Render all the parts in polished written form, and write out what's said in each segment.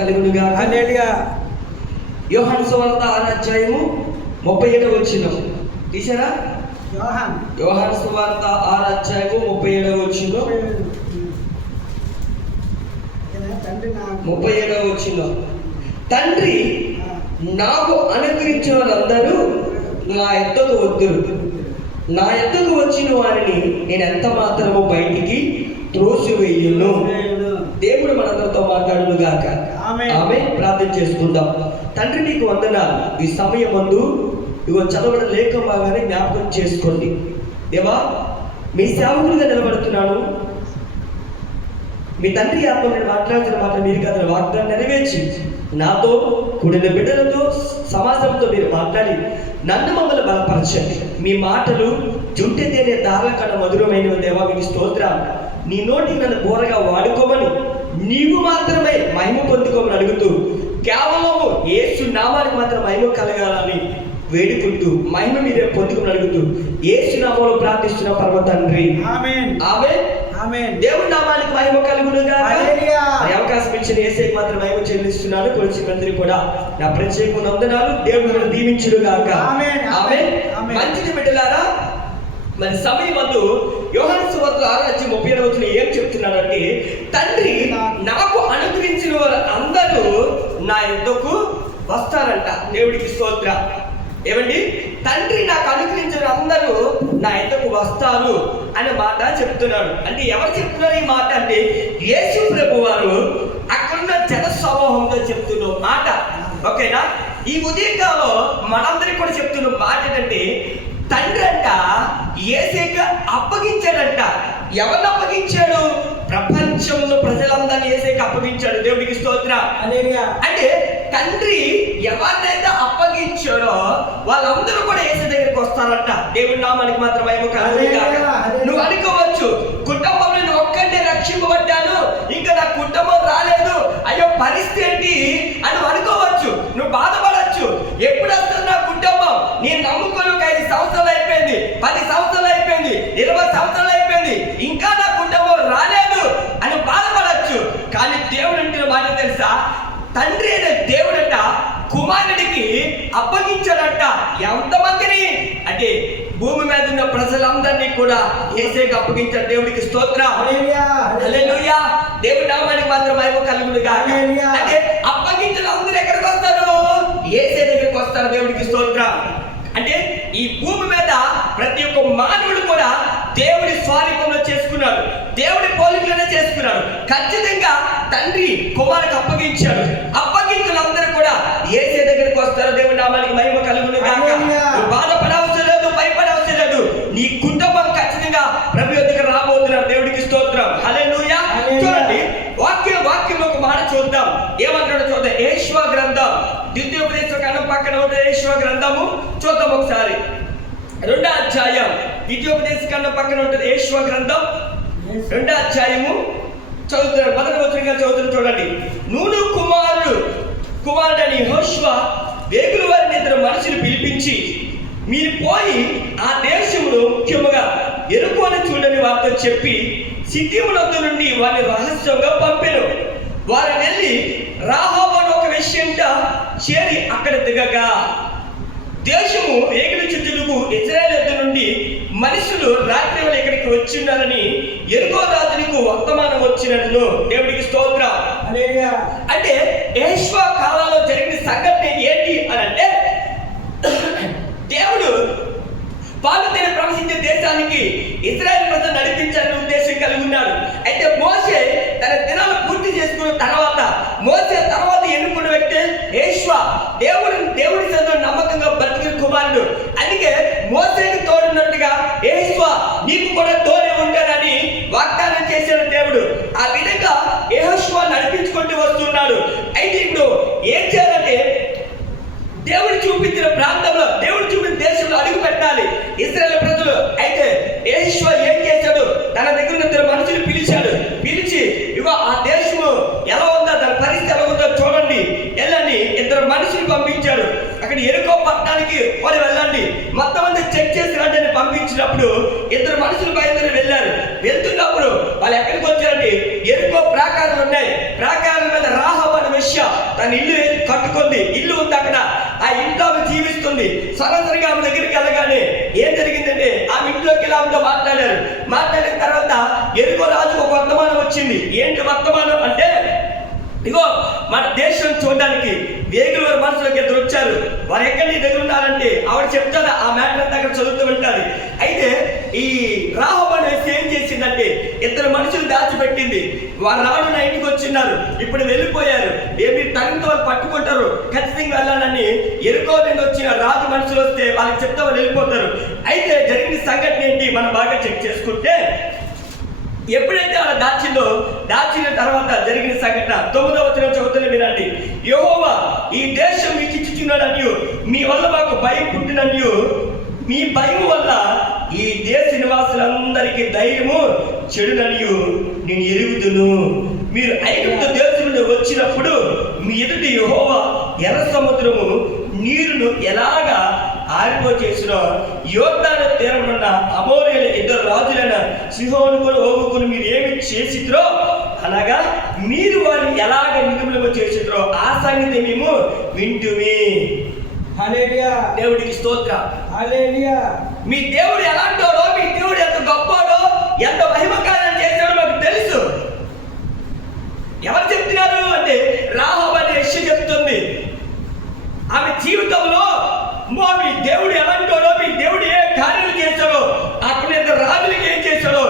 కలుగునుగా. హల్లెలూయా. యోహాను సువార్త 6వ అధ్యాయము 37వ వచనం తీసారా? యోహాను సువార్త 6వ అధ్యాయము 37వ వచనం. 37వ వచనం, తండ్రి నాకు అనుగ్రహించిన వారందరూ నా యొద్దకు వద్దురు, నా యొద్దకు వచ్చిన వారిని నేను ఎంత మాత్రము బయటికి త్రోసివేయును. దేవుడు మనందరితో మాట్లాడును గాక. ఆమేన్. ప్రార్థన చేసుకుందాం. తండ్రి నీకు వందనాలు. ఈ సమయం ముందు ఇగో చదవడం లేఖ బాగానే జ్ఞాపకం చేసుకోండి. దేవా, మీ సేవకులుగా నిలబడుతున్నాను. మీ తండ్రి ఆత్మ నేను మాట్లాడుతున్న మాట మీరు కదా వాగ్దానం నెరవేర్చి నాతో కూడిన బిడ్డలతో సమాజంతో మీరు మాట్లాడి నన్ను మమ్మల్ని బలపరచండి. మీ మాటలు జుంటె తేనే దారుల కన్నా మధురమైన దేవా మీకు స్తోత్రం. నీ నోటికి నన్ను బోరగా వాడుకోమని, నీవు మాత్రమే మహిమ పొందుకోమని అడుగుతూ, కేవలము యేసు నామానికి మాత్రం మహిమ కలగాలని వేడుకుంటూ మహిమ మీరే పొందుకోమని అడుగుతూ యేసు నామములో ప్రార్థిస్తున్న పరమ తండ్రి. ఆమేన్. ఆమేన్. ఆమేన్. దేవుని నామానికి మహిమ కలుగునుగా. హల్లెలూయా. అవకాశం ఇచ్చిన యేసుకి మాత్రం మహిమ చెల్లిస్తున్నాను. కొలిచి మందిరి కూడా నా ప్రత్యేకమైన వందనాలు. దేవుడు దీవించునుగాక. ఆమేన్. ఆమేన్. మంచిది బిడ్డలారా, మరి సమయం అందు యోహాను సువార్త 6వ అధ్యాయం 37వ వచనం ఏం చెప్తున్నాడంటే, తండ్రి నాకు అనుగ్రహించిన వారు అందరూ నా యొద్దకు వస్తారంట. దేవుడికి స్తోత్రం. ఏమండి, తండ్రి నాకు అనుగ్రహించిన అందరూ నా యొద్దకు వస్తారు అనే మాట చెప్తున్నాడు. అంటే ఎవరు చెప్తున్నారు ఈ మాట అంటే, యేసు ప్రభు వారు అక్కడున్న జన సమూహంతో చెప్తున్న మాట. ఓకేనా? ఈ ఉదయకాలం మనందరికి కూడా చెప్తున్న మాట ఏంటంటే, తండ్రి అంట యేసేకి అప్పగించాడంట. ఎవరిని అప్పగించాడు? ప్రపంచంలో ప్రజలందరినీ యేసేకి అప్పగించాడు. దేవుడికి స్తోత్రం. అంటే తండ్రి ఎవరినైతే అప్పగించాడో వాళ్ళందరూ కూడా యేసు దగ్గరికి వస్తారంట. దేవుడి నామానికి మాత్రం మహిమ కలుగునుగాక. నువ్వు అనుకోవచ్చు, కుటుంబంలో నేను ఒక్కటే రక్షింపబడ్డాను, ఇంకా నా కుటుంబం రాలేదు, అయ్యో పరిస్థితి ఏంటి అని అనుకోవచ్చు. నువ్వు బాధపడచ్చు. ఎప్పుడు వస్తుంది నా కుటుంబం? నేను నమ్ముకొని ఒక 5 సంవత్సరాలు అయిపోయింది, 10 సంవత్సరాలు అయిపోయింది, 20 సంవత్సరాలు అయిపోయింది, ఇంకా నా కుటుంబం రాలేదు అని బాధపడచ్చు. కానీ దేవుడు అంటున్న మాట తెలుసా? తండ్రి అయిన దేవుడంట కుమారుడికి అప్పగించాడంట. ఎంతమందిని అంటే భూమి మీద ఉన్న ప్రజలందరినీ కూడా యేసేకి అప్పగించాడు. దేవుడికి స్తోత్రం. హల్లెలూయా. దేవుడి నామానికి మాత్రం మహిమ కలుగునుగాక. అంటే అప్పగించిన అందరూ ఎక్కడికి వస్తారు? యేసే దగ్గరికి వస్తారు. దేవుడికి స్తోత్రం. అంటే ఈ భూమి మీద ప్రతి ఒక్క మానవుడు కూడా దేవుడి స్వరూపంలో చేసుకున్నాడు, దేవుడి పోలికలోనే చేసుకున్నాడు. ఖచ్చితంగా తండ్రి కుమారుడికి అప్పగించాడు. అప్పగించిన అందరూ కూడా యేసే దగ్గరికి వస్తారు. దేవుడి నామానికి మహిమ కలుగునుగాక. నువ్వు బాధపడవసరం లేదు, భయపడవసరం లేదు. నీ కుటుంబం ఖచ్చితంగా ప్రభు దగ్గర రాబోతున్నారు. దేవుడికి స్తోత్రం. హల్లెలూయా. చూడండి, వాక్యం ఒక మాట చూద్దాం. ఏమంటాడో చూద్దాం. యెషయా గ్రంథం ద్వితీయోపదేశ కాండం పక్కన ఉండే యెషయా గ్రంథము చూద్దాం ఒకసారి. 2వ అధ్యాయం ద్వితీయోపదేశ కాండం పక్కన ఉంటుంది యెషయా గ్రంథం 2వ అధ్యాయము చదువుతున్నాడు. 1వ వచనంగా చదువుతున్నాడు. చూడండి. నూను కుమారుడని యెహోషువ వేగుల వారిని 2 మనుషులు పిలిపించి, మీరు పోయి ఆ దేశమును ముఖ్యముగా ఎరుకోని చూడని వారితో చెప్పి సిద్ధిమునొద్ద నుండి వారిని రహస్యంగా పంపెను. వారు వెళ్ళి రాహాబు అని ఒక వేశ్యంట చేరి అక్కడ దిగగా, దేశము ఏగులు చుట్టూ ఇశ్రాయేలు యొద్ద నుండి మనుషులు రాత్రి వేళ ఇక్కడికి వచ్చిన్నారని ఎరుకో రాజులకు వర్తమానం వచ్చినట్లు. దేవుడికి స్తోత్రం. అంటే యెహోషువ కాలంలో జరిగిన సంఘటన ఏంటి అని అంటే, దేవుడు పాలు తేనె ప్రవహించే దేశానికి ఇశ్రాయేలు ప్రజలు నడిపించాలని ఉద్దేశం కలిగి ఉన్నాడు. అయితే మోషే తన దినాలు పూర్తి చేసుకున్న తర్వాత, మోషే తర్వాత ఎన్నుకున్న వ్యక్తి యెహోషువ. దేవుడి సందు నమ్మకంగా బ్రతికిన కుమారుడు. అందుకే మోషేకి తోడున్నట్టుగా యెహోషువ నీకు కూడా తోడే ఉంటానని వాగ్దానం చేశాడు దేవుడు. ఆ విధంగా యెహోషువ నడిపించుకుంటూ వస్తున్నాడు. అయితే ఇప్పుడు ఏం చేయాలంటే, దేవుడు చూపించిన ప్రాంతంలో, దేవుడు చూపించిన దేశంలో అడుగు పెట్టాలి ఇశ్రాయేలు ప్రజలు. అయితే యెహోషువ ఏం చేశాడు? తన దగ్గర ఉన్న 2 మనుషులు పిలిచి ఇగో ఆ దేశము ఎలా ఉందో, దాని పరిస్థితి ఎలా ఉందో చూడండి, వెళ్ళండి. 2 మనుషులు పంపించాడు. అక్కడ ఎరుకో పట్టణానికి వారు వెళ్ళండి, మొత్తం అంతా చెక్ చేసి రండి అని పంపించినప్పుడు 2 మనుషులు బయలుదేరి వెళ్ళారు. వెళ్తున్నప్పుడు వాళ్ళు ఎక్కడికి వచ్చారండి? ఎరుకో ప్రాకారాలు ఉన్నాయి. ప్రాకారం మీద రాహాబు అనే వేశ్య తన ఇల్లు కట్టుకుంది, ఇల్లు ఉంది అక్కడ, ఆ ఇంట్లో ఆమె జీవిస్తుంది. సరాసరిగా ఆమె దగ్గరికి వెళ్ళగానే ఏం జరిగిందంటే ఆమె ఇంట్లోకి వెళ్ళి ఆమెతో మాట్లాడిన తర్వాత ఎరుకో రాజుకు ఒక వర్తమానం వచ్చింది. ఏంటి వర్తమానం అంటే, ఇగో మన దేశం చూడడానికి వేగుల వారి మనసులోకి ఇద్దరు వచ్చారు. వారు ఎక్కడ నీ దగ్గర ఉన్నారంటే ఆవిడ చెప్తారు, ఆ మ్యాటర్ అంతా అక్కడ చదువుతూ ఉంటారు. అయితే ఈ రాహబ్ అనేసి ఏం చేసిందంటే ఇద్దరు మనుషులు దాచిపెట్టింది. వారు రాను నా ఇంటికి వచ్చిన్నారు, ఇప్పుడు వెళ్ళిపోయారు, ఏమి తగినంత వాళ్ళు పట్టుకుంటారు, ఖచ్చితంగా వెళ్ళాలని ఎరుకో నుండి వచ్చిన రాజు మనుషులు వస్తే వాళ్ళకి చెప్తే వాళ్ళు వెళ్ళిపోతారు. అయితే జరిగిన సంఘటన ఏంటి మనం బాగా చెక్ చేసుకుంటే, ఎప్పుడైతే అలా దాచిన తర్వాత జరిగిన సంఘటన 9వ వచనం చదువుతున్న వినండి. యెహోవా ఈ దేశం మీకు ఇచ్చుచున్నాడని, మీ వల్ల మాకు భయం పుట్టినని, మీ భయం వల్ల ఈ దేశ నివాసులందరికీ ధైర్యము చెడునని నేను ఎరుగుదును. మీరు ఐగుప్తు దేశం నుండి వచ్చినప్పుడు మీ ఎదుటి యెహోవా ఎర్ర సముద్రము నీరును ఎలాగా ఆరిపోచేసిన, యోర్దాను తీరమున్న అమోరీయుల ఇద్దరు రాజులైన సీహోనుకును ఓగుకును మీరు ఏమి చేసిద్రో, అనగా మీరు వారిని ఎలాగ నిర్మూలన చేసిద్రో ఆ సంగతి మేము వింటుమి. హల్లెలూయా, దేవుడికి స్తోత్రం. హల్లెలూయా. మీ దేవుడు ఎలాంటోడో, మీ దేవుడు ఎంత గొప్పడో, ఎంత మహిమకార్యం చేశాడో మాకు తెలుసు. ఎవరు చెప్తున్నారు అంటే రాహబ్ అనే యెషయా చెప్తుంది. ఆమె జీవితంలో మీ దేవుడు ఎలాంటోడో, మీ దేవుడు ఏ కార్యాలు చేశాడో, అక్కడ ఇద్దరు రాజులకి ఏం చేశాడో,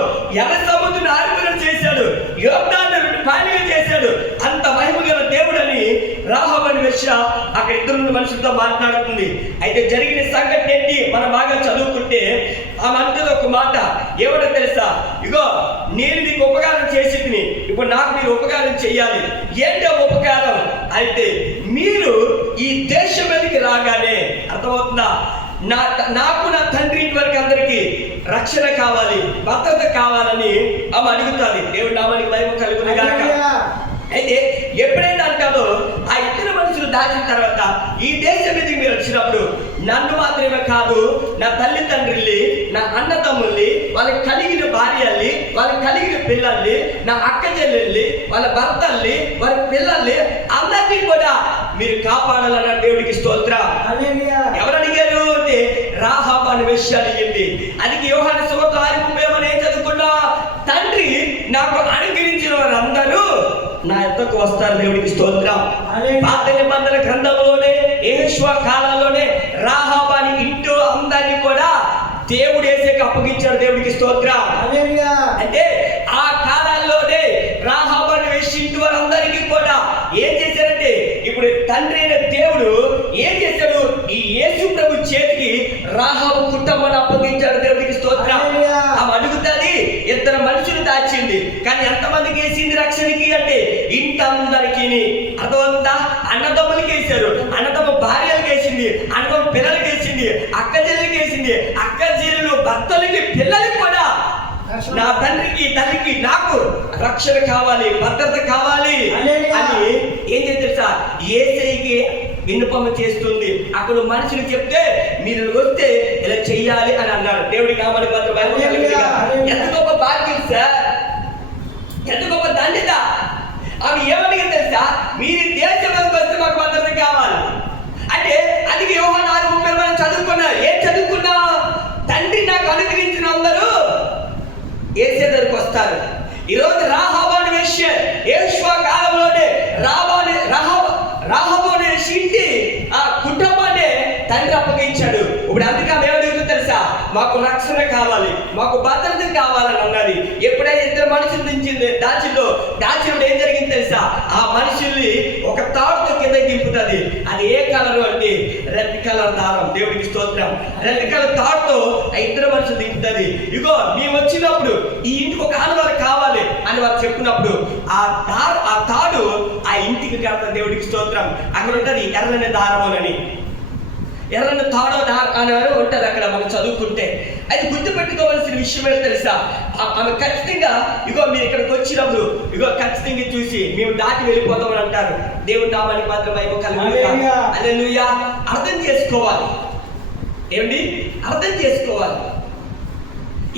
ఎర్ర సముద్రం ఆరిపోయిన చేశాడు, యోర్దాను 2 పాయలుగా చేశాడు, అంత మహిమ గల దేవుడని రాహబ్ అనే యెషయా అక్కడ ఇద్దరు మనుషులతో మాట్లాడుతుంది. అయితే జరిగిన సంఘటన ఏంటి మనం బాగా చదువుకుంటే ఆమె అంటది ఒక మాట, ఏమిటో తెలుసా, ఇగో నేను నీకు ఉపకారం చేసింది, ఇప్పుడు నాకు మీరు ఉపకారం చెయ్యాలి. ఏంటో ఉపకారం అయితే, మీరు ఈ దేశం మీదకి రాగానే అర్థమవుతుందా, నాకు నా తండ్రి ఇంటి వరకు అందరికీ రక్షణ కావాలి, భద్రత కావాలని ఆమె అడుగుతుంది. దేవుడి నామానికి మహిమ కలుగును గాక. అయితే ఎప్పుడైతే అంటారో ఆ ఇద్దరు మనుషులు దాచిన తర్వాత ఈ దేశం మీదకి మీరు వచ్చినప్పుడు నన్ను మాత్రమే కాదు, నా తల్లిదండ్రుల్ని, నా అన్న తమ్ముల్ని, వాళ్ళకి కలిగిన భార్యల్ని, వాళ్ళకి కలిగిన పిల్లల్ని, నా అక్క చెల్లెల్ని, వాళ్ళ భర్తల్ని, వారి పిల్లల్ని అందరినీ కూడా మీరు కాపాడాలన్న దేవుడికి స్తోత్రం. ఎవరు అడిగారు అంటే రాహబ్ అనే విషయాలు అడిగింది. అది యోహాను సువార్త 6:30 ఏం చదువుకున్నా, తండ్రి నాకు అనుగ్రహించిన వారందరూ నా యొద్దకు వస్తారు. దేవుడికి స్తోత్రం. పాత నిబంధన గ్రంథంలోనే యెహోషువ కాలంలోనే రాహబ్ అని ఇంటూ అందరినీ కూడా దేవుడు యేసేకి అప్పగించాడు. దేవుడికి స్తోత్రం. అంటే ఆ కాలాల్లోనే రాహబ్ అని ఇంటి వారందరికీ కూడా ఏం చేశారంటే, ఇప్పుడు తండ్రి అయిన దేవుడు ఏం చేశాడు, ఈ యేసు ప్రభు చేతికి రాహబ్ కుటుంబాన్ని అప్పగించాడు. దేవుడికి స్తోత్రం. ఆమె అడుగుతుంది, ఇద్దరు మనుషులు దాచింది, కానీ ఎంతమందికి వేసింది రక్షణకి అంటే ఇంటందరికీ. అర్థమంతా అన్నదమ్ములకి వేశారు, అన్నదమ్మ భార్యలకు వేసింది, అన్నదమ్మ పిల్లలకి వేసింది, అక్క చెల్లెలకి వేసింది, అక్క చెల్లెలు భర్తలకి పిల్లలకి కూడా నా తండ్రికి తల్లికి నాకు రక్షణ కావాలి, భద్రత కావాలి అని ఏం చేస్తారు యేసయ్యకి విన్నపం చేస్తుంది. అక్కడ మనుషులు చెప్తే మీరు వస్తే ఇలా చెయ్యాలి అని అన్నాడు. దేవుడి నామానికి మాత్రం ఎంత గొప్ప భాగ్యం సార్, ఎంత గొప్ప దండిత. ఆమె ఏమడిగింది తెలుసా, మీరు దేశం వస్తే మాకు భద్రత కావాలి అంటే. అది యోహాను 6:30 మనం చదువుకున్నారు. ఏం చదువుకున్నా, తండ్రి నాకు అనుగ్రహించిన అందరూ యేసయ్య దగ్గరికి వస్తారు. ఈరోజు రాహబ్ అనే విషయం యెహోషువ కాలంలోనే రాహబ్ అనే ఇంటి ఆ కుటుంబాన్ని తండ్రి అప్పగించాడు. ఇప్పుడు అందుకే ఆమె ఏమడుగుతుందో తెలుసా, మాకు రక్షణ కావాలి, మాకు భద్రత కావాలని అన్నది. ఎప్పుడైతే ఇద్దరు మనుషులు దాచినప్పుడు ఏం జరిగింది తెలుసా, ఆ మనుషుల్ని ఒక తాడుతో కింద దింపుతుంది. అది ఏ కలర్ అంటే రెడ్ కలర్ దారం. దేవుడికి స్తోత్రం. రెడ్ కలర్ తాడుతో ఆ ఇద్దరు మనుషులు దింపుతుంది. ఇగో మేము వచ్చినప్పుడు ఈ ఇంటికి ఒక ఆనవాళ్ళు కావాలి అని వారు చెప్పినప్పుడు ఆ తాడు ఆ ఇంటికి కడతారు. దేవుడికి స్తోత్రం. అక్కడ ఉంటుంది ఎర్రని దారం అని, ఎర్రని తాడో అని ఉంటుంది అక్కడ మనం చదువుకుంటే. అది గుర్తుపెట్టుకోవాల్సిన విషయం ఏంటో తెలుసా, ఆమె ఖచ్చితంగా ఇగో మీరు ఇక్కడికి వచ్చినప్పుడు ఇగో ఖచ్చితంగా చూసి మేము దాటి వెళ్ళిపోతామని అంటారు. దేవుడి నామానికి మాత్రం మహిమ కలుగును. హల్లెలూయా. అర్థం చేసుకోవాలి, ఏమిటి అర్థం చేసుకోవాలి.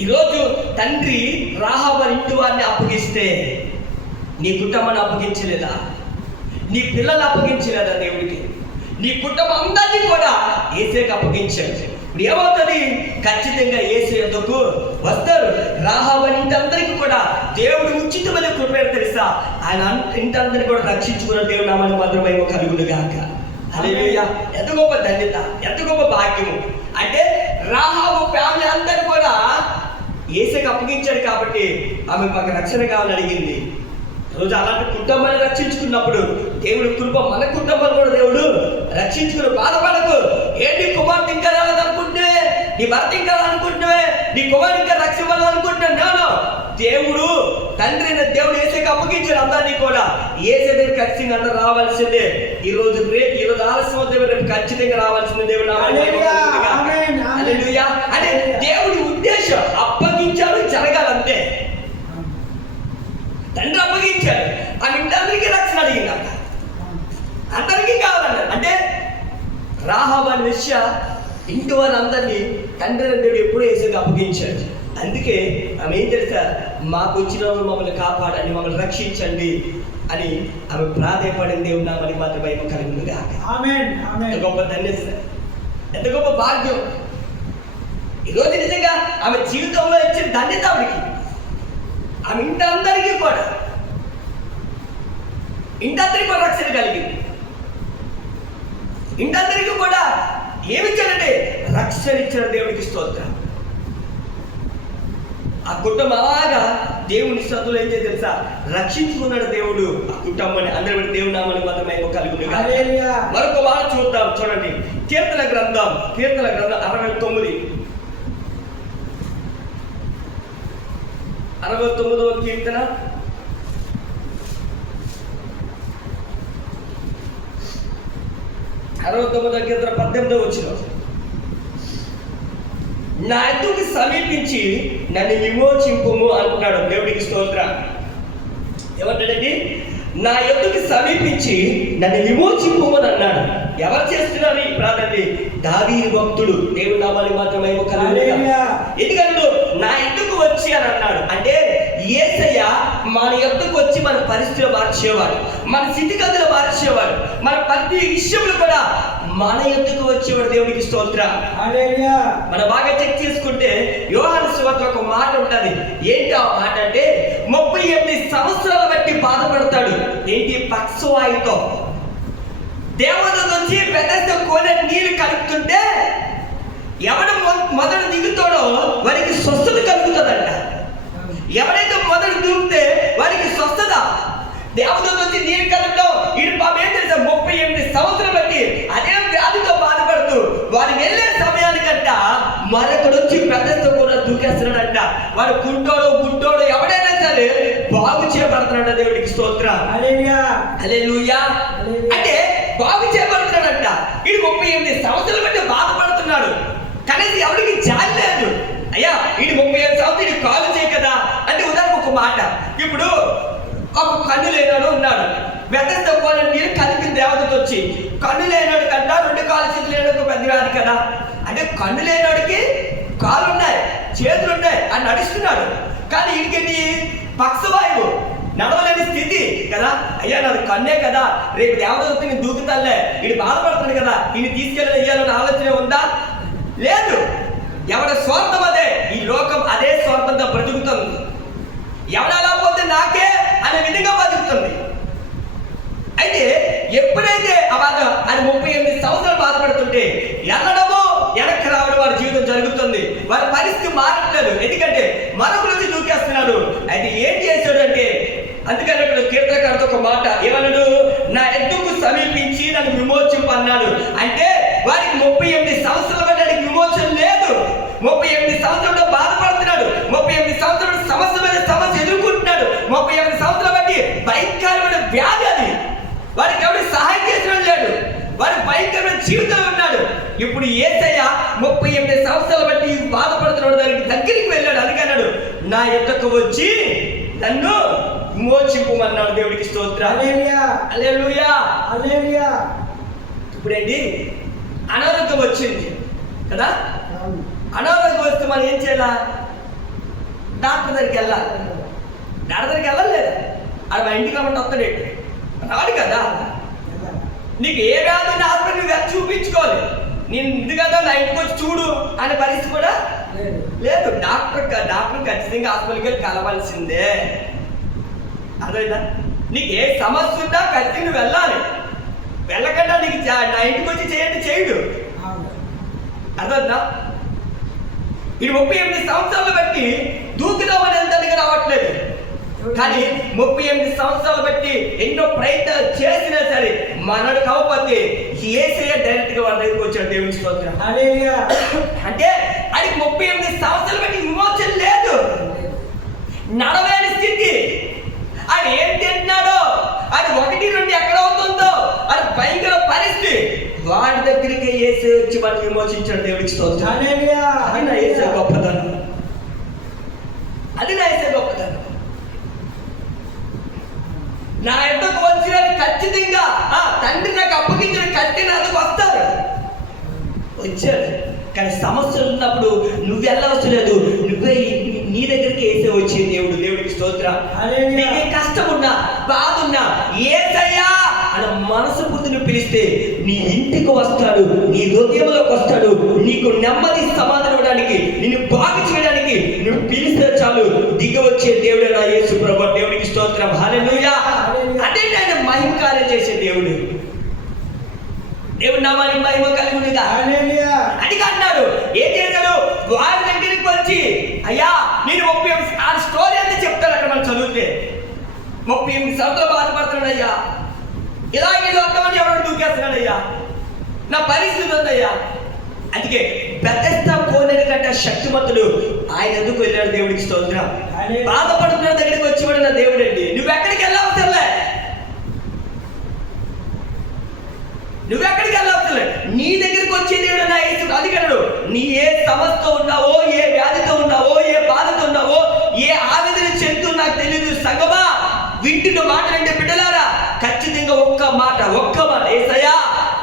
ఈరోజు తండ్రి రాహబ్ ఇంటి వారిని అప్పగిస్తే నీ కుటుంబాన్ని అప్పగించలేదా? నీ పిల్లలు అప్పగించినారా దేవుడికి? నీ కుటుంబం అందరినీ కూడా యేసేకి అప్పగించాడు. ఇప్పుడు ఏమవుతుంది? ఖచ్చితంగా యేసు యొద్దకు వస్తారు. రాహాబు ఇంటందరికీ కూడా దేవుడు ఉచితమైన కృప తెలుసా, ఆయన ఇంటందరినీ కూడా రక్షించుకున్న దేవుడు నామానికి మాత్రమే కలుగును గాక. హల్లెలూయా! ఎంత గొప్ప ధన్యత, ఎంత గొప్ప భాగ్యము. అంటే రాహాబు ఫ్యామిలీ అందరూ కూడా యేసుకి అప్పగించాడు కాబట్టి ఆమె మాకు రక్షణ కావాలని అడిగింది. రోజు అలాంటి కుటుంబాన్ని రక్షించుకున్నప్పుడు దేవుడు కృప మన కుటుంబాన్ని కూడా దేవుడు రక్షించుకుని బాధపడకు. ఏంటి కుమార్తె ఇంకా రాలేదనుకుంటే, నీ భర్త ఇంకా అనుకుంటున్నావే, నీ కుమారుడు ఇంకా రక్షించాలనుకుంటున్నాను. నేను దేవుడు తండ్రి అయిన దేవుడు యేసుకి అప్పగించాడు అందరినీ కూడా. యేసు దగ్గర ఖచ్చితంగా అందరూ రావాల్సిందే. ఈ రోజు ఆలస్యం అవుతుంది, రేపు ఖచ్చితంగా రావాల్సిందే. దేవుడు హల్లెలూయా. అంటే దేవుడి ఉద్దేశం అప్పగించాడు, జరగాలంతే. తండ్రి అప్పగించాడు, ఆమె ఇంటందరికీ రక్షణ అడిగిందంట, అందరికీ కావాలన్నారు. అంటే రాహాబు అనే విషయ ఇంటి వారందరినీ తండ్రి దేవుడు ఎప్పుడూ యేసుకి అప్పగించాడు. అందుకే ఆమె ఏం తెలుసా, మాకు వచ్చిన మమ్మల్ని కాపాడండి, మమ్మల్ని రక్షించండి అని ఆమె ప్రాధాయపడింది. దేవుడు నామానికి మాత్రమే కలుగును గాక. ఎంత గొప్ప ధన్యత, ఎంత గొప్ప భాగ్యం. ఈరోజు నిజంగా ఆమె జీవితంలో ఇచ్చిన ధన్యత ఆవిడికి. ఆమె ఇంటందరికీ కూడా రక్షణ కలిగింది. ఇంటందరికీ కూడా ఏమిచ్చాడంటే రక్షణ ఇచ్చిన దేవుడికి స్తోత్రం. ఆ కుటుంబం అలాగా దేవుని శ్రద్ధలు ఏం చేసి తెలుసా, రక్షించుకున్నాడు దేవుడు ఆ కుటుంబాన్ని. అందరి దేవుని నామానికి మాత్రమే కలుగును గాక. మరొక మాట చూద్దాం, చూడండి. కీర్తన గ్రంథం 69వ కీర్తన 18వ వచనం. నా ఎద్దుకు సమీపించి నన్ను విమోచింపుము అంటున్నాడు. దేవుడికి స్తోత్రం. ఏమంటాడండి? నా ఎద్దుకు సమీపించి నన్ను విమోచింపుము అని అన్నాడు. ఎవరు చేస్తున్నారు ఈ ప్రార్థన? దావీదు భక్తుడు. దేవుడి నామానికి మాత్రమే కలుగును గాక. ఎందుకంటే నా ఎద్దుకు వచ్చి అని అన్నాడు. అంటే యేసయ్య మన యొద్దకు వచ్చి మన పరిస్థితులు మార్చేవాడు, మన స్థితిగతులు మార్చేవాడు, మన ప్రతి విషయంలో కూడా మన యొద్దకు వచ్చేవాడు. దేవుడికి స్తోత్రం. మన బాగా చెక్ చేసుకుంటే యోహాను సువార్తలో ఒక మాట ఉంటుంది. ఏంటి ఆ మాట అంటే, 38 సంవత్సరాల బట్టి బాధపడతాడు. ఏంటి? పక్షవాయుతో. దేవదూత వచ్చి బెతెస్దా కోనేటి నీళ్లు కలుపుతుంటే ఎవడు మొదట దిగుతాడో వారికి స్వస్థత కలుగుతుందంట. ఎవరైతే మొదట దూకితే వారికి స్వస్థత. దేవదూత వచ్చి నీరు కలపడం వీడి పాపం ఏం తెలుసా, 38 సంవత్సరాలు బట్టి అదే వ్యాధితో బాధపడుతూ వాడు వెళ్ళే సమయానికంట మరొకడు వచ్చి బెతెస్దా కూడా దూకేస్తున్నాడంట. వాడు గుడ్డోడు ఎవడైనా సరే బాగు చేయబడుతున్నాడు. దేవుడికి స్తోత్రం. హల్లెలూయా. అంటే బాగు చేయబడుతున్నాడంట. ఇది 38 సంవత్సరాల బట్టి బాధపడుతున్నాడు. కనీసం ఎవరికి జాలి లేదు. అయ్యా ఇది 37 సంవత్సరాలు ఇది కాలు చేయ కదా అంటే, ఉదాహరణ ఒక మాట. ఇప్పుడు ఒక కన్ను లేనాడు ఉన్నాడు, బెతెస్దా కోనేటి నీరు కలిపి దేవదూత వచ్చి కన్ను లేనాడు కంట 2 కాలు చేతులు లేనాడు ఒక పెద్ద వ్యాధి కదా. అంటే కన్ను లేనాడికి కాళ్ళు ఉన్నాయి, చేతులు ఉన్నాయి, అని నడుస్తున్నాడు. కానీ వీడికి పక్షవాయువు, నడవలేని స్థితి కదా. అయ్యా నాది కన్నే కదా, రేపు దేవదూత నేను దూకుతాలే, ఇది బాధపడుతుంది కదా, ఈయన తీసుకెళ్ళి ఇయ్యాలని ఆలోచన ఉందా? లేదు. ఎవరి స్వార్థం అదే. ఈ లోకం అదే స్వార్థంతో బ్రతుకుతుంది. ఎవడలా పోతే నాకే అనే విధంగా బతుకుతుంది. అయితే ఎప్పుడైతే ఆ బాధ అది 38 సంవత్సరాలు బాధపడుతుంటే ఎన్నడమో వెనక్కి రావడం వారి జీవితం జరుగుతుంది. వారి పరిస్థితి మారట్లేదు. ఎందుకంటే మరొక నుంచి దూకేస్తున్నాడు. అయితే ఏం చేశాడు అంటే, అందుకని ఇక్కడ కీర్తనకారుడితో ఒక మాట ఏమన్నాడు, నా ఎద్దుకు సమీపించి నన్ను విమోచింపు అన్నాడు. అంటే వారికి 38 సంవత్సరాల బట్టి విమోచన లేదు. 38 సంవత్సరాలతో బాధపడుతున్నాడు. 38 సంవత్సరాలు సమస్య ఎదుర్కొంటున్నాడు. 38 సంవత్సరాల బట్టి భయంకరమైన వ్యాధి అది. వారికి ఎవరికి సహాయం చేసిన లేడు. వారి భయంకరమైన జీవితంలో ఉన్నాడు. ఇప్పుడు యేసయ్య 38 సంవత్సరాల బట్టి బాధపడుతున్నాడు. దానికి దగ్గరికి వెళ్ళాడు. అందుకన్నాడు, నా యొద్దకు వచ్చి నన్ను విమోచింపుమన్నాడు. దేవుడికి స్తోత్రం. హల్లెలూయా. ఇప్పుడేంటి? అనారోగ్యం వచ్చింది కదా. అనారోగ్యం వస్తే మనం ఏం చేయాలా? డాక్టర్ దగ్గరికి వెళ్ళాలి. డాక్టర్ దగ్గరికి వెళ్ళాలి లేదా? ఆడ మా ఇంటికి రమ్మంటే వస్తాడేంటి? రాడు కదా. నీకు ఏ వ్యాధి హాస్పిటల్ నువ్వు వెళ్ళి చూపించుకోవాలి. నేను ఇది కదా నా ఇంటికి వచ్చి చూడు అనే పరిస్థితి కూడా లేదు. డాక్టర్ ఖచ్చితంగా హాస్పిటల్కి వెళ్ళి కలవాల్సిందే. అర్థమైందా? నీకు ఏ సమస్య ఉన్నా ఖచ్చితంగా నువ్వు వెళ్ళాలి. వెళ్ళకుండా నీకు నా ఇంటికి వచ్చి చేయడు. అర్థమైందా? ఇది 38 సంవత్సరాలు బట్టి దూకుదామని ఎంత రావట్లేదు. కానీ 38 సంవత్సరాలు బట్టి ఎన్నో ప్రయత్నాలు చేసినా సరే మనడు కాకపోతే యేసయ్య డైరెక్ట్ గా వాళ్ళ దగ్గరికి వచ్చాడు. దేవుని స్తోత్రం. అంటే అది 38 సంవత్సరాలు బట్టి విమోచన లేదు, నడవలేని స్థితి. అది ఏం తింటున్నాడో, అది 1-2 ఎక్కడ అవుతుందో, అది భయంకర పరిస్థితి. వాడి దగ్గరికి యేసయ్య వచ్చి మనం విమోచించాడు. దేవుడికి స్తోత్రం. అది నా యేసయ్య గొప్పతనం. నా ఎద్దకు వచ్చిన ఖచ్చితంగా తండ్రి నాకు అప్పగించిన కత్తి నాకు వస్తారు, వచ్చాడు. కానీ సమస్యలు ఉన్నప్పుడు నువ్వు వెళ్ళవలసి లేదు, నువ్వే నీ దగ్గరికి వేసే వచ్చే దేవుడు. దేవుడికి స్తోత్రం. నీకే కష్టం ఉన్నా బాధ ఉన్నా యేసయ్యా అని మనసు బుద్ధిని పిలిస్తే నీ ఇంటికి వస్తాడు, నీ హృదయంలోకి వస్తాడు. నీకు నెమ్మది సమాధానం ఇవ్వడానికి, నిన్ను బాగు చేయడానికి నువ్వు పిలిస్తే చాలు దిగి వచ్చే దేవుడు నా యేసు ప్రభువు. దేవుడికి స్తోత్రం. హల్లెలూయా. అదే ఆయన మహిమకార్యం చేసే దేవుడు. దేవుడు నామానికి మహిమ కలుగునుగా. అది అన్నాడు. ఏం చేశాడు? వారి దగ్గరికి వచ్చి అయ్యా నేను 38 ఆ స్టోరీ అంతా చెప్తాడు అక్కడ మనం చదివితే. 38 సంవత్సరాలు బాధపడుతున్నాడు అయ్యా, ఇలాగే లోకమని ఎవరు దూకేస్తున్నాడయ్యా, నా పరిస్థితి ఉందయ్యా. అందుకే బెతెస్దా కోనేరు కంటే శక్తిమంతుడు ఆయన ఎందుకు వెళ్ళాడు. దేవుడికి స్తోత్రం. బాధపడుతున్న దగ్గరికి వచ్చి పడిన దేవుడు అండి. నువ్వెక్కడికి వెళ్ళవసరలే, నువ్వెక్కడికి వెళ్ళవసరలే, నీ దగ్గరికి వచ్చే దేవుడు నా యేసు. అదిగడు నీ ఏ సమస్యతో ఉన్నావో, ఏ వ్యాధితో ఉన్నావో, ఏ బాధతో ఉన్నావో, ఏ ఆవేదన చెందుతూ నాకు తెలియదు. సంగమా వింటున్న మాట అంటే బిడ్డలారా ఖచ్చితంగా ఒక్క మాట యేసయ్యా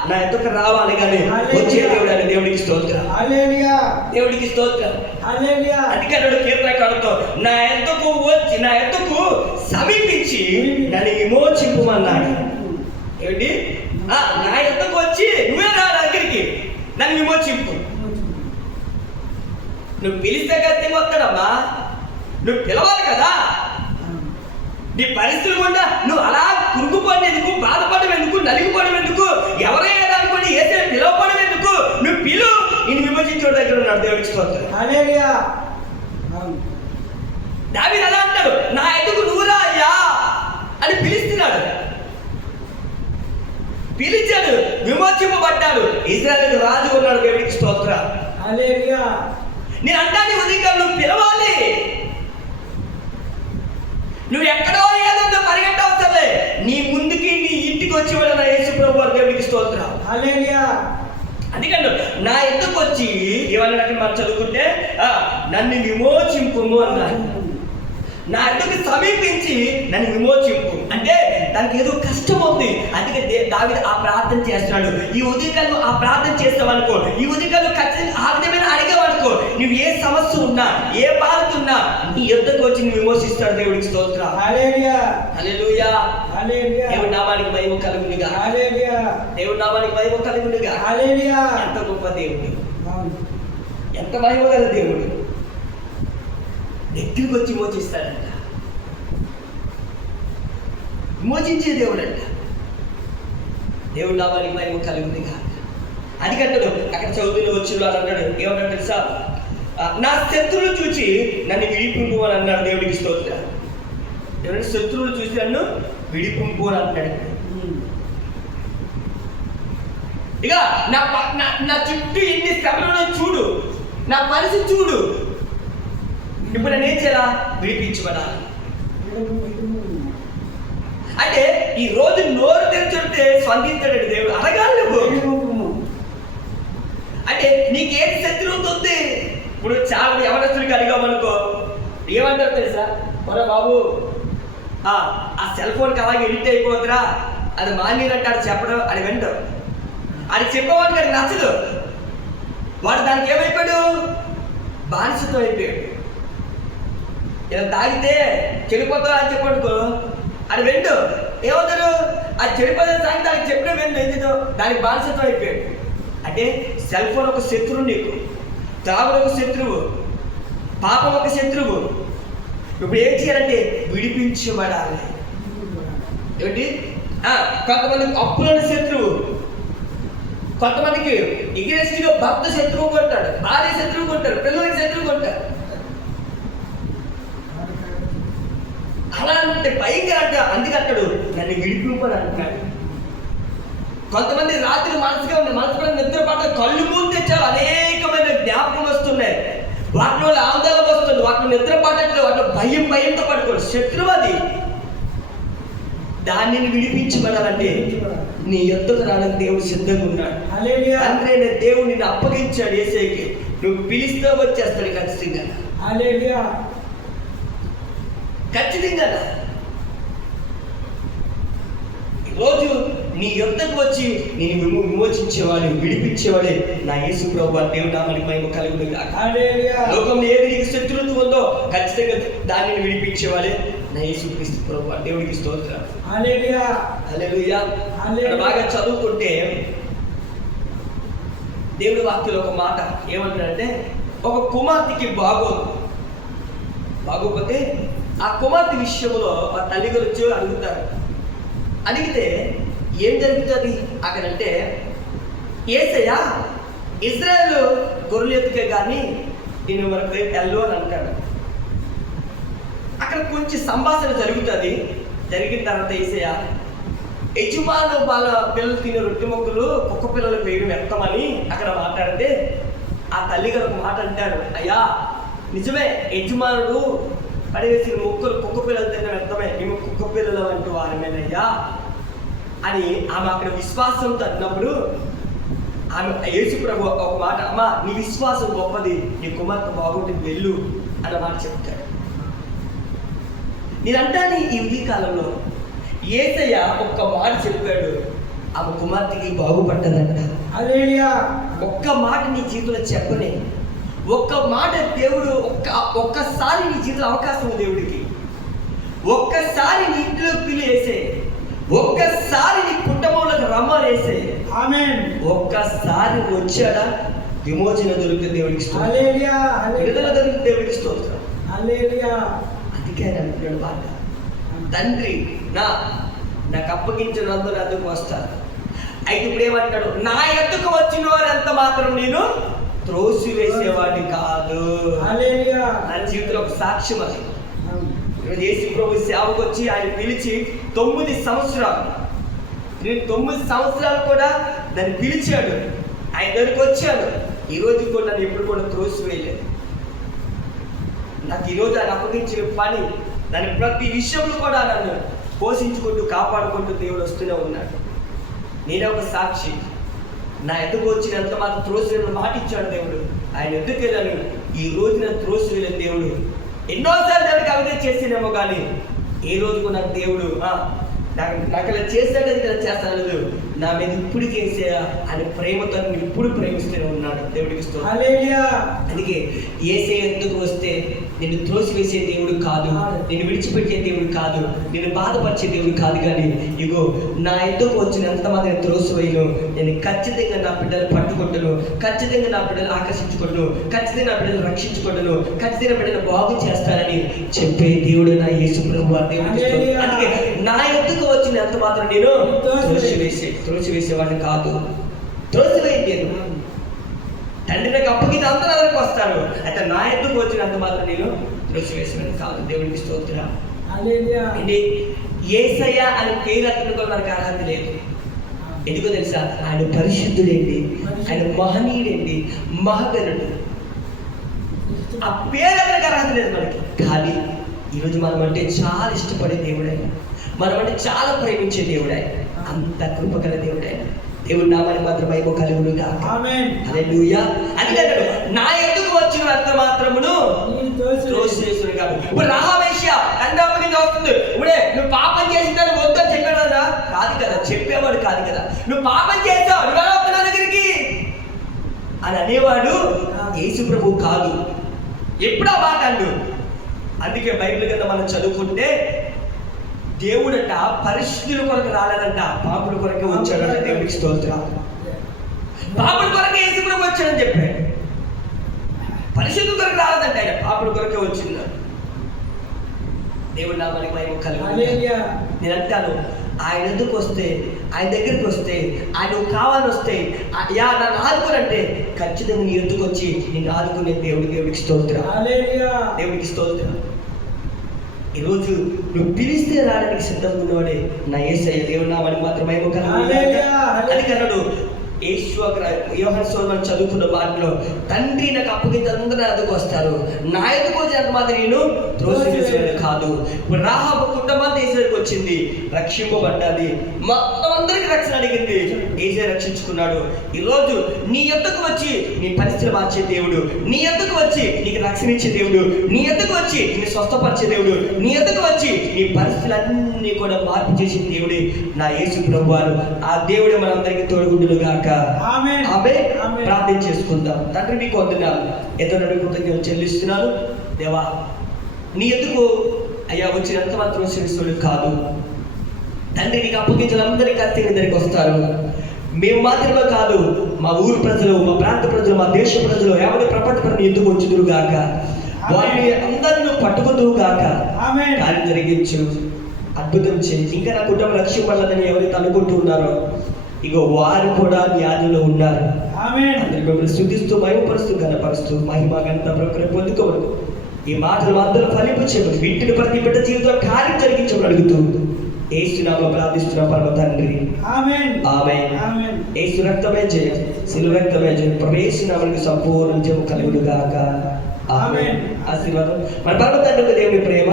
నా ఎదుకు రావాలి కానీ వచ్చే దేవుడు అని. దేవుడికి స్తోత్రం. దేవుడికి స్తోత్రం. అందుకన్నాడు కీర్తనకారుడితో, నా ఎద్దుకు సమీపించి నన్ను విమోచింపమన్నాడు. ఏమిటి? నా ఎద్దుకు వచ్చి నువ్వే రా దగ్గరికి, నన్ను విమోచింపు. నువ్వు పిలిస్తే కదా వస్తాడమ్మా, నువ్వు పిలవాలి కదా. నీ పరిస్థితులు కూడా నువ్వు అలా కురుకుపోవడం ఎందుకు, బాధపడడం ఎందుకు, నలిగిపోవడం ఎందుకు, ఎవరైనా అనుకోండి ఏసే పిలవపడం ఎందుకు? నువ్వు పిలు, నేను విమోచించే దగ్గర ఉన్నాడు. దేవుడికి స్తోత్రం. దావీదు అలా అంటాడు, నా ఎద్దుకు నువ్వురా అయ్యా అని పిలుస్తున్నాడు. పిలిచాడు, విమోచింపబడ్డాడు. ఇశ్రాయేలు రాజు ఉన్నాడు. దేవుడికి స్తోత్రం. నేను అంటాను ఉదయం నువ్వు పిలవాలి. నువ్వు ఎక్కడో ఏదో పరిగెట్టవసలే, నీ ముందుకి నీ ఇంటికి వచ్చి వెళ్ళిన యేసు ప్రభువు. దేవుడికి స్తోత్రం. అందుకని నా ఎద్దుకు వచ్చి ఏమన్నా మనం చదువుకుంటే నన్ను విమోచింపు అన్నాడు. నా ఎద్దుకు సమీపించి నన్ను విమోచింపు అంటే దానికి ఏదో కష్టం ఉంది. అందుకే దావీదు ఆ ప్రార్థన చేస్తున్నాడు. ఈ ఉదయకాలు ఆ ప్రార్థన చేస్తావనుకో, ఈ ఉదయకాలు ఖచ్చితంగా ఆ విధమైన అడిగేవనుకో, నువ్వు ఏ సమస్య ఉన్నా, ఏ బాధ ఉన్నా నీ ఎద్దుకు వచ్చి నువ్వు విమోచిస్తాడు. దేవుడికి స్తోత్రం. హల్లెలూయా. దేవుడి నామానికి మహిమ కలుగునుగా. దేవుడి నామానికి మహిమ కలుగునుగా. ఎంత గొప్ప దేవుడు, ఎంత మహిమ గల దేవుడు. దగ్గరికి వచ్చి విమోచిస్తాడంట, విమోచించే దేవుడు అంట. దేవుడు నామానికి మహిమ కలుగునుగా. అది కట్టడు అక్కడ చదువులు వచ్చిన అన్నాడు. ఏమన్నాడు తెలుసా? నా శత్రువులు చూచి నన్ను విడిపింపు అని అన్నాడు. దేవుడికి స్తోత్రం. ఎవరైనా శత్రువులు చూసి నన్ను విడిపింపు అని అన్నాడు. ఇక నా చుట్టూ ఎన్ని శ్రమలను చూడు, నా పరిస్థితి చూడు. ఇప్పుడు నేను ఏం చేయాలా? విడిపించబడాలి. అంటే ఈ రోజు నోరు తెరిచుంటే స్పందించాడు దేవుడు. అడగాలి నువ్వు. అంటే నీకేం శత్రువుతో ఉంది? ఇప్పుడు చాలా యవనస్తులకి అడిగామనుకో ఏమంటారు తెలుసా? ఒరే బాబు ఆ సెల్ ఫోన్కి అలాగే ఎడిట్ అయిపోతురా, అది మానేరంటాడు చెప్పడం. అది వింటావు, అది చెప్పేవాడికి అది నచ్చదు. వాడు దానికి ఏమైపోయాడు? బానిసత్వం అయిపోయాడు. ఇలా తాగితే చెడిపోతావు అని చెప్పనుకో, అది వెండు ఏమవుతాడు? అది చెడిపోతే సాగి దానికి చెప్పిన వెండు ఎందుకు దానికి బానిసత్వం అయిపోయాడు. అంటే సెల్ ఫోన్ ఒక శత్రువు, నీకు త్రాగుడు ఒక శత్రువు, పాపం ఒక శత్రువు. ఇప్పుడు ఏం చేయాలంటే విడిపించబడాలి. ఏమిటి? కొంతమందికి అప్పులను శత్రువు, కొంతమందికి ఎగ్రెస్ట్గా భర్త శత్రువు కొంటాడు, భార్య శత్రువు కొంటారు, పిల్లలకి శత్రువు కొంటారు. అలా అంటే పైగా అంట, అందుకంటాడు నన్ను విడిపింపని అంటున్నాడు. కొంతమంది రాత్రి మనసుగా నిద్ర పట్ల కళ్ళు మూసి తెచ్చారు, అనేకమైన జ్ఞాపకం వస్తున్నాయి, వాటి వల్ల ఆందోళన వస్తుంది, వాటిని నిద్ర పట్టట్లేదు, వాటిలో భయంతో పడుకోడు. శత్రువు అది. దాన్ని విడిపించబడాలంటే నీ యొద్దకు రావడానికి దేవుడు సిద్ధంగా ఉన్నాడు. తండ్రి అనే దేవుడు నిన్ను అప్పగించాడు యేసయ్యకి. నువ్వు పిలిస్తే వచ్చేస్తాడు ఖచ్చితంగా. ఖచ్చితంగా ఈరోజు నీ యొద్దకు వచ్చి నేను విమోచించేవాడు, విడిపించేవాడే నా యేసు ప్రభువా. దేవుడు నామమునకు మహిమ కలుగును గాక. లోకంలో ఏది నీకు శత్రుత్వం ఉందో ఖచ్చితంగా దానిని విడిపించేవాడే నా యేసు క్రీస్తు ప్రభువా. దేవుడికి స్తోత్రం. హల్లెలూయా. బాగా చదువుకుంటే దేవుడి వాక్యంలో ఒక మాట ఏమంటాడంటే, ఒక కుమార్తెకి బాగోకపోతే ఆ కుమార్తె విషయంలో ఆ తల్లి గురించి అడుగుతారు. అడిగితే ఏం జరుగుతుంది అక్కడంటే, యేసయ్య ఇజ్రాయేల్ గొర్రెలు ఎత్తుకే కానీ నేను వరకు వెళ్ళు అని అంటాడు. అక్కడ కొంచెం సంభాషణ జరుగుతుంది. జరిగిన తర్వాత యేసయ్య యజమాను వాళ్ళ పిల్లలు తినే రొట్టె మొక్కలు కుక్క పిల్లలకు వేయడం వ్యక్తమని అక్కడ మాట్లాడితే, ఆ తల్లి గారు ఒక మాట అంటాడు, అయ్యా నిజమే, యజమానుడు పడవేసిన మొక్కలు కుక్క పిల్లలు తిన్న వ్యక్తమే, మేము కుక్క పిల్లలు అంటూ వారమేనయ్యా అని ఆమె అక్కడ విశ్వాసంతో అన్నప్పుడు ఆమె యేసు ప్రభు ఒక మాట, అమ్మా నీ విశ్వాసం గొప్పది, నీ కుమార్తె బాగుంటుంది, వెళ్ళు అన్న మాట చెప్తాడు. నేనంటాను ఈ కాలంలో యేసయ్య ఒక్క మాట చెప్పాడు, ఆమె కుమార్తెకి బాగుపడ్డదంట. ఒక్క మాట నీ జీవితంలో చెప్పని, ఒక్క మాట దేవుడు ఒక్కసారి నీ జీవితంలో అవకాశం ఉంది దేవుడికి. ఒక్కసారి నీ ఇంట్లో పిలిచేసే, ఒక్కసారి నీ కుటుంబంలోకి రమ్మనేసే, ఒక్కసారి వచ్చాడా విమోచన దొరికితే దేవుడికి విడుదల దొరికితే దేవుడికి స్తోత్రం. అందుకే అంటున్నాడు మాట, తండ్రి నాకు అప్పగించిన అందరూ అందుకు వస్తారు. అయితే ఇప్పుడు ఏమంటాడు, నా ఎద్దుకు వచ్చిన వారు ఎంత మాత్రం నేను త్రోసివేసేవాడిని కాదు. నా జీవితంలో ఒక సాక్ష్యం అది. యేసు ప్రభు సేవకు వచ్చి ఆయన పిలిచి 9 సంవత్సరాలు, నేను 9 సంవత్సరాలు కూడా దాన్ని పిలిచాడు, ఆయన దగ్గరికి వచ్చాడు. ఈరోజు కూడా నన్ను ఎప్పుడు కూడా త్రోసివేయలేదు. నాకు ఈరోజు ఆయన అప్పగించిన పని, దాని ప్రతి విషయంలో కూడా నన్ను పోషించుకుంటూ కాపాడుకుంటూ దేవుడు వస్తూనే ఉన్నాడు. నేనే ఒక సాక్షి. నా ఎదుగు వచ్చినంత మాత్రం త్రోసివేయని మాట ఇచ్చాడు దేవుడు. ఆయన ఎదుగు వెళ్ళాను, ఈ రోజు నన్ను త్రోసివేయలేదు దేవుడు. ఎన్నోసార్లు దానికి అవిధేయ చేసేనేమో కానీ ఏ రోజు కూడా నాకు దేవుడు నాకు ఇలా చేస్తాడని ఇలా చేస్తాడు, నా మీద ఇప్పుడు చేసే ఆయన ప్రేమతో ఇప్పుడు ప్రేమిస్తూనే ఉన్నాడు. దేవుడికి అందుకే యేసే ఎందుకు వస్తే నిన్ను త్రోసివేసే దేవుడు కాదు, నిన్ను విడిచిపెట్టే దేవుడు కాదు, నిన్ను బాధపరిచే దేవుడు కాదు. కానీ ఇగో నా ఎందుకు వచ్చిన ఎంతమంది నేను త్రోసివేయను, నేను ఖచ్చితంగా నా బిడ్డలు పట్టుకుంటాను, ఖచ్చితంగా నా బిడ్డలు ఆకర్షించుకుంటాను, ఖచ్చితంగా నా బిడ్డలు రక్షించుకుంటాను, ఖచ్చితంగా బిడ్డలు బాగు చేస్తానని చెప్పే దేవుడు నా యేసు ప్రభువు. దేవుడికి అందుకే నా ఎందుకు వచ్చిన ఎంత మాత్రం నేను త్రోసివేసేవాడిని కాదు. త్రోసివేయండి నేను తండ్రి నాకు అప్పగితే అందరూ అందరికి వస్తాడు. అయితే నా ఎందుకు వచ్చినంత మాత్రం నేను త్రోసివేసేవాడిని కాదు. దేవుడికి స్తోత్రం. అంటే యేసయ్య అని పేరు అతను మనకు అర్హత లేదు. ఎందుకో తెలుసా, ఆయన పరిశుద్ధుడేంటి, ఆయన మహనీయుడేంటి, మహగనుడు. ఆ పేరు అతనికి అర్హత లేదు మనకి. కానీ ఈరోజు మనం అంటే చాలా ఇష్టపడే దేవుడే, మనం అంటే చాలా ప్రేమించే దేవుడే, అంత కృపగల దేవుడే. దేవుడు నామానికి మాత్రం మహిమ కలుగును గాక. హల్లెలూయా. అందుకంటాడు నా ఎద్దుకు వచ్చిన అంత మాత్రమును త్రోసివేయును కాదు. ఇప్పుడు రాహవేశ్య తండ్రి అప్పగించి వస్తుంది, ఇప్పుడే నువ్వు పాపం చేసిందని వద్దని చెప్పాడు కాదు కదా, చెప్పేవాడు కాదు కదా. నువ్వు పాపం చేసావు, నువ్వు ఎలా వస్తున్నా దగ్గరికి అని అనేవాడు యేసు ప్రభువు కాదు. ఎప్పుడు ఆ మాట అండు. అందుకే బైబిల్ కింద మనం చదువుకుంటే దేవుడట పరిశుద్ధుల కొరకు రాలేదంట, పాపుల కొరకే వచ్చాడట. దేవుడికి దేవుడికి స్తోత్రం. పాపుల కొరకే యేసు ప్రభు వచ్చాడని చెప్పాడు. పరిశుద్ధుల కొరకు రాలేదంటే ఆయన పాపుల కొరకే వచ్చిన్నాడు. దేవుడు నామానికి మహిమ కలుగును. హల్లెలూయా. నేను అంటాను, ఆయన ఎందుకు వస్తే, ఆయన దగ్గరికి వస్తే, ఆయన కావాలని వస్తే, యా నన్ను ఆదుకోనంటే ఖచ్చితంగా నీ ఎందుకు వచ్చి నిన్ను ఆదుకునే దేవుడికి స్తోత్రం. హల్లెలూయా. దేవుడికి స్తోత్రం. ఈరోజు నువ్వు పిలిస్తే రావడానికి సిద్ధంగా ఉన్నవాడే నా యేసయ్య. దేవుడు నామానికి మాత్రమే కన్నాడు. యోహాను సువార్త చదువుకున్న వాటిలో తండ్రి నాకు అప్పగించి అందరూ అదుకు వస్తారు, నా ఎదుకు వచ్చినంత మాత్రం నేను త్రోసివేసేది కాదు. ఇప్పుడు రాహాబు కుటుంబం దేశానికి వచ్చింది, రక్షింపబడ్డది, మొత్తం అందరికి రక్షణ అడిగింది, ఏసే రక్షించుకున్నాడు. ఈరోజు నీ ఎద్దకు వచ్చి నీ పరిస్థితులు మార్చే దేవుడు, నీ ఎద్దకు వచ్చి నీకు రక్షణ ఇచ్చే దేవుడు, నీ ఎద్దకు వచ్చి నిన్ను స్వస్థపరిచే దేవుడు, నీ ఎద్దకు వచ్చి నీ పరిస్థితులన్నీ కూడా మార్పు చేసిన దేవుడే నా యేసు ప్రభువారు. ఆ దేవుడే మనందరికీ తోడుగుండును గాక. ఆమేన్. ఆమేన్. ఆమేన్. ప్రార్థన చేసుకుందాం. తండ్రి నీకు వందనాలు, ఎంతో కృతజ్ఞతలు చెల్లిస్తున్నాను దేవా. నీ ఎందుకు అయ్యా వచ్చినంత మాత్రం శ్రేష్ఠుడు కాదు తండ్రి. నీకు అప్పగించిన అందరికీ కత్తి దగ్గరికి వస్తారు. మేము మాత్రమే కాదు, మా ఊరు ప్రజలు, మా ప్రాంత ప్రజలు, మా దేశ ప్రజలు, ఎవరి ప్రపంచ ప్రజలు ఎందుకు వచ్చుదురు గాక, వారిని అందరిని పట్టుకుందురు గాక. ఆమేన్. కార్యం జరిగించు, అద్భుతం చేయి. ఇంకా నా కుటుంబం రక్షింపబడాలని ఎవరైతే అనుకుంటూ ఉన్నారో ఇగో వారు కూడా వ్యాధిలో ఉన్నారు. ఆమేన్. అందరి మిమ్మల్ని స్తుతిస్తూ మహిమపరుస్తూ ఘనపరుస్తూ మహిమ ఘనత ప్రకృతి పొందుకోవడం ఈ మాటలు అందరూ ఫలింపచేయమని, వీటిని ప్రతి బిడ్డ జీవితంలో కార్యం జరిగించమని అడుగుతూ యేసునామములో ప్రార్థిస్తున్న పరమ తండ్రి. ఆమేన్. ఆమేన్. ఆమేన్. యేసు రక్తమే జయం, శిలువ రక్తమే జయం. యేసు నామమునకు సంపూర్ణ జయం కలుగును గాక. ఆమేన్. ఆశీర్వాదం మన పరమ తండ్రి దేవుని ప్రేమ,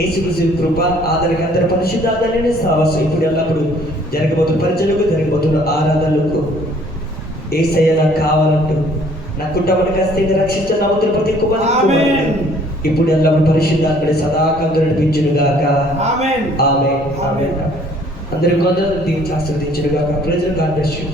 యేసుక్రీస్తు కృప, ఆదరణకర్త పరిశుద్ధాత్మనే సహవాసం ఇప్పుడు ఎల్లప్పుడు జరగబోతున్న పరిచయలకు, జరగబోతున్న ఆరాధనలకు యేసయ్య నాకు కావాలంటూ నా కుటుంబానికి ఖచ్చితంగా రక్షించిన నమ్ముతున్న ప్రతి కుమారుడు ఇప్పుడు ఎల్లప్పుడు పరిశుద్ధాత్మని సదాకాలం నడిపించును గాక. ఆమేన్. ఆమేన్. ఆమేన్. అందరి కొందరు దీన్ని ఆశీర్వదించును గాక. ప్రజలు గాడ్ బ్లెస్ యు.